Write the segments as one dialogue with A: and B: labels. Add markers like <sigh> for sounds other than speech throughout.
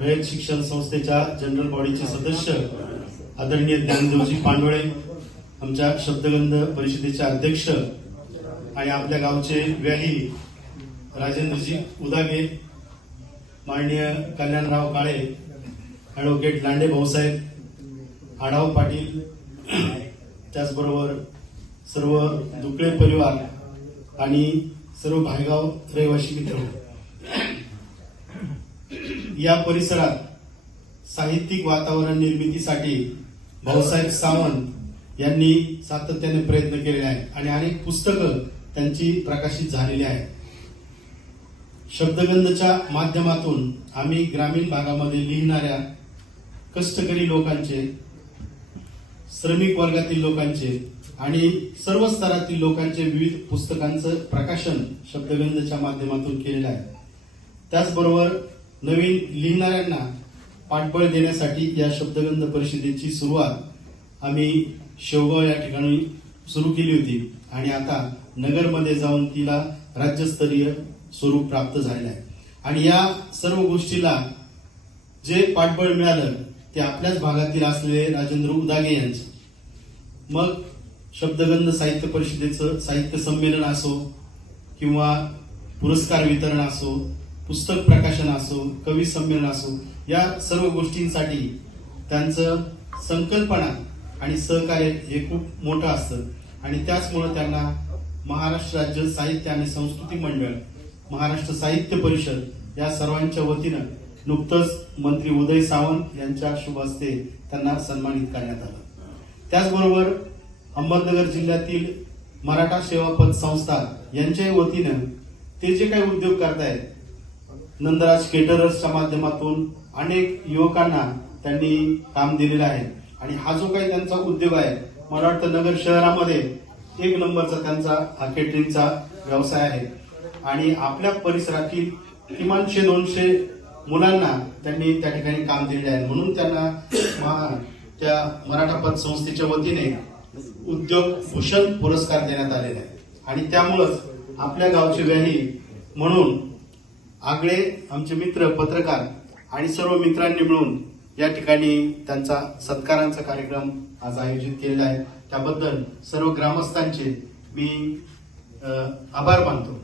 A: रयत शिक्षण संस्थेच्या जनरल बॉडीचे सदस्य आदरणीय ज्ञानदेवजी पांडोळे आमच्या शब्दगंध परिषदेचे अध्यक्ष आणि आपल्या गावचे व्याही राजेंद्रजी उदागे माननीय कल्याणराव काळे ॲडव्होकेट लांडे भाऊसाहेब आढाव पाटील त्याचबरोबर सर्व दुकळे परिवार आणि सर्व भायगाव रहिवासी मित्र. या परिसरात साहित्यिक वातावरण निर्मितीसाठी भाऊसाहेब सावंत यांनी सातत्याने प्रयत्न केलेले आहेत आणि अनेक पुस्तकं त्यांची प्रकाशित झालेली आहेत. शब्दगंधच्या माध्यमातून आम्ही ग्रामीण भागामध्ये लिहिणाऱ्या कष्टकरी लोकांचे श्रमिक वर्गातील लोकांचे आणि सर्व स्तरातील लोकांचे विविध पुस्तकांचं प्रकाशन शब्दगंधच्या माध्यमातून केलेलं आहे. त्याचबरोबर नवीन लिहिणाऱ्यांना पाठबळ देण्यासाठी या शब्दगंध परिषदेची सुरुवात आम्ही शेवगाव या ठिकाणी सुरू केली होती. आणि आता नगरमध्ये जाऊन तिला राज्यस्तरीय स्वरूप प्राप्त झालेलं आहे. आणि या सर्व गोष्टीला जे पाठबळ मिळालं ते आपल्याच भागातील असलेले राजेंद्र उदागे यांचं. मग शब्दगंध साहित्य परिषदेचं साहित्य संमेलन असो किंवा पुरस्कार वितरण असो पुस्तक प्रकाशन असो कवी संमेलन असो या सर्व गोष्टींसाठी त्यांचं संकल्पना आणि सहकार्य हे खूप मोठं असतं. आणि त्याचमुळे त्यांना महाराष्ट्र राज्य साहित्य आणि संस्कृती मंडळ महाराष्ट्र साहित्य परिषद या सर्वांच्या वतीनं नुकतंच मंत्री उदय सावंत यांच्या शुभ हस्ते त्यांना सन्मानित करण्यात आलं. त्याचबरोबर अहमदनगर जिल्ह्यातील मराठा सेवा पत संस्था यांच्याही वतीनं ते जे काही उद्योग करतायत नंदराज केटरर्सच्या माध्यमातून अनेक युवकांना त्यांनी काम दिलेलं आहे. आणि हा जो काही त्यांचा उद्योग आहे मला वाटतं नगर शहरामध्ये एक नंबरचा त्यांचा हा केटरिंगचा व्यवसाय आहे. आणि आपल्या परिसरातील किमानशे दोनशे मुलांना त्यांनी त्या ठिकाणी काम दिलेले आहे. म्हणून त्यांना त्या मराठा पत संस्थेच्या वतीने उद्योग भूषण पुरस्कार देण्यात आलेला आहे. आणि त्यामुळंच आपल्या गावची व्याही म्हणून आगळे आमचे मित्र पत्रकार आणि सर्व मित्रांनी मिळून या ठिकाणी त्यांचा सत्कारांचा कार्यक्रम आज आयोजित केलेला आहे. त्याबद्दल सर्व ग्रामस्थांचे मी आभार मानतो.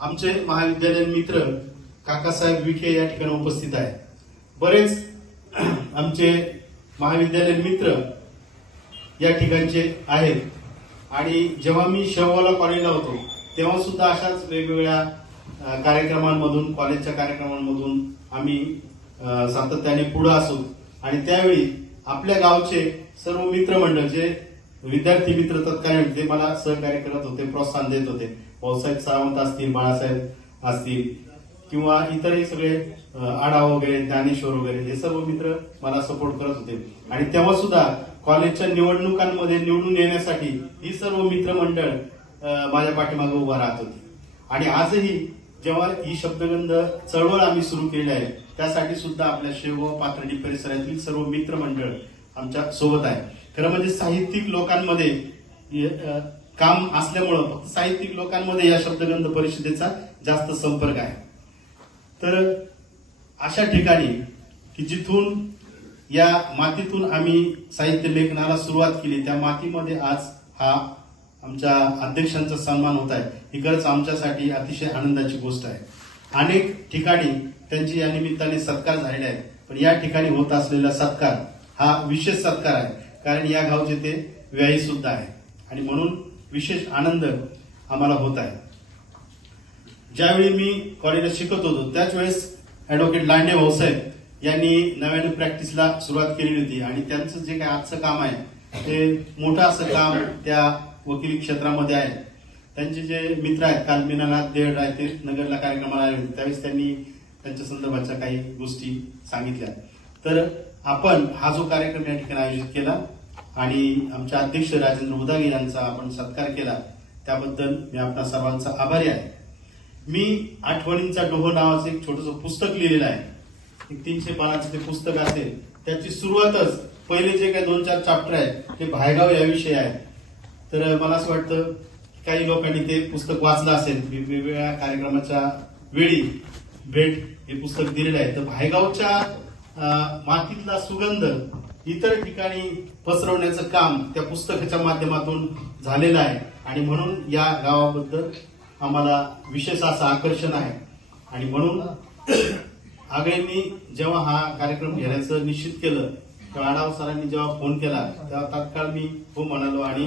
A: आमचे महाविद्यालयीन मित्र काकासाहेब विखे या ठिकाणी उपस्थित आहेत. बरेच <clears throat> आमचे महाविद्यालयीन मित्र या ठिकाणचे आहेत. आणि जेव्हा मी शेवगावला कॉलेजला होतो तेव्हा सुद्धा अशाच वेगवेगळ्या कार्यक्रमांमधून कॉलेजच्या कार्यक्रमांमधून आम्ही सातत्याने पुढे असू. आणि त्यावेळी आपल्या गावचे सर्व मित्रमंडळ जे विद्यार्थी मित्र तत्कालीन ते मला सहकार्य करत होते प्रोत्साहन देत होते. भाऊसाहेब सावंत असतील बाळासाहेब असतील किंवा इतरही सगळे आढाव वगैरे ज्ञानेश्वर वगैरे हे सर्व मित्र मला सपोर्ट करत होते. आणि तेव्हा सुद्धा कॉलेजच्या निवडणुकांमध्ये निवडून येण्यासाठी ही सर्व मित्रमंडळ माझ्या पाठीमागे उभा राहत होती. आणि आजही जेव्हा ही शब्दगंध चळवळ आम्ही सुरू केली आहे त्यासाठी सुद्धा आपल्या शेवगाव पाथर्डी परिसरातील सर्व मित्रमंडळ आमच्यासोबत आहे खरं म्हणजे साहित्यिक लोकांमध्ये काम असल्यामुळं फक्त साहित्यिक लोकांमध्ये या शब्दगंध परिषदेचा जास्त संपर्क आहे. तर अशा ठिकाणी की जिथून या मातीतून आम्ही साहित्य लेखनाला सुरुवात केली त्या मातीमध्ये आज हा आमच्या अध्यक्षांचा सन्मान होत आहे. ही खरंच आमच्यासाठी अतिशय आनंदाची गोष्ट आहे. अनेक ठिकाणी त्यांची या निमित्ताने सत्कार झालेले आहेत. पण या ठिकाणी होत असलेला सत्कार हा विशेष सत्कार आहे. कारण या गावचे ते व्यायी सुद्धा आहे. आणि म्हणून विशेष आनंद आम्हाला होत आहे. ज्यावेळी मी कॉलेजला शिकत होतो त्याच वेळेस ऍडव्होकेट लांडे भाऊसाहेब यांनी नव्याने प्रॅक्टिसला सुरुवात केलेली होती. आणि त्यांचं जे काही आजचं काम आहे ते मोठं असं काम त्या वकिली क्षेत्रामध्ये आहे त्यांचे जे मित्र आहेत काल मीनानाथ देड आहे ते नगरला कार्यक्रमाला आले होते. त्यावेळेस त्यांनी त्यांच्या संदर्भाच्या काही गोष्टी सांगितल्या. तर आपण हा जो कार्यक्रम या ठिकाणी आयोजित केला आणि आमचे अध्यक्ष राजेंद्र उदागे यांचा आपण सत्कार केला त्याबद्दल मी आपल्या सर्वांचा आभारी आहे. मी आठवणींचा डोह नावाचं एक छोटस पुस्तक लिहिलेलं आहे. एक तीनशे पानाचं ते पुस्तक असेल त्याची सुरुवातच पहिले जे काही दोन चार चॅप्टर आहेत ते भायगाव याविषयी आहे तर मला असं वाटतं काही लोकांनी ते पुस्तक वाचलं असेल वेगवेगळ्या कार्यक्रमाच्या वेळी भेट हे पुस्तक दिलेलं आहे. तर भायगावच्या मातीतला सुगंध इतर ठिकाणी पसरवण्याचं काम त्या पुस्तकाच्या माध्यमातून झालेलं आहे. आणि म्हणून या गावाबद्दल आम्हाला विशेष असं आकर्षण आहे. आणि म्हणून आगळेंनी जेव्हा हा कार्यक्रम घेण्याचं निश्चित केलं तेव्हा आढाव सरांनी जेव्हा फोन केला तेव्हा तात्काळ मी हो म्हणालो आणि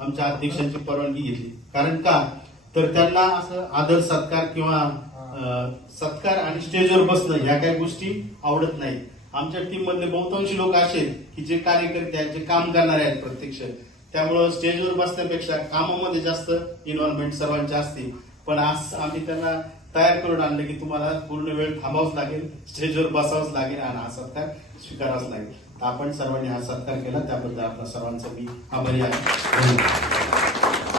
A: आमच्या अध्यक्षांची परवानगी घेतली. कारण का? तर त्यांना असं आदर सत्कार किंवा सत्कार आणि स्टेजवर बसणं ह्या काही गोष्टी आवडत नाही आमच्या टीम मधले बहुतांशी लोक असे की जे कार्यकर्ते आहेत जे काम करणारे आहेत प्रत्यक्ष. त्यामुळं स्टेजवर बसण्यापेक्षा कामामध्ये जास्त इन्व्हॉल्वमेंट सर्वांची असते पण आज आम्ही त्यांना तयार करून आणलं की तुम्हाला पूर्ण वेळ थांबावंच लागेल स्टेजवर बसावंच लागेल आणि हा सत्कार स्वीकारावाच लागेल. आपण सर्वांनी हा सत्कार केला. त्याबद्दल आपल्या सर्वांचा मी आभारी आहे.